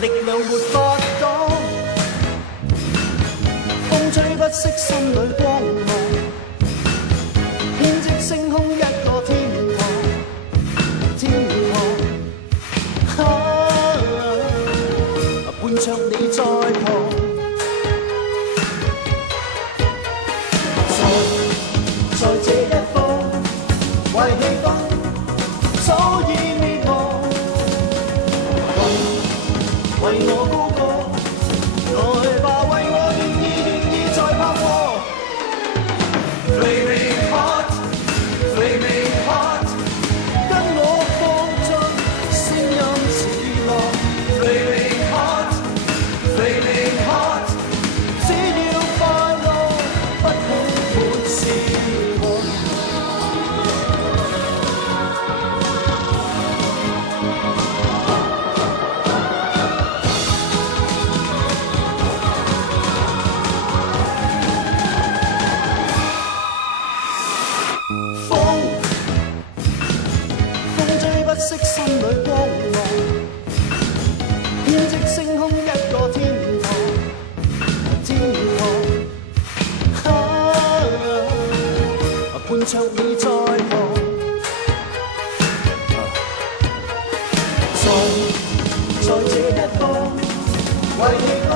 力量沒法擋，風吹不熄心裏光芒，編織星空一個天堂，天堂，伴着你在旁，在這一方，壞氣氛早已滅亡，為我高歌，來吧，為我願意再拍和。Flaming hot, flaming hot， 跟我放進聲音似浪。Flaming hot, flaming hot， 只要快樂，不恐滿是我。風追不熄心裏光芒，編織星空一個天堂，天堂，伴着你在旁，在這一方，為你。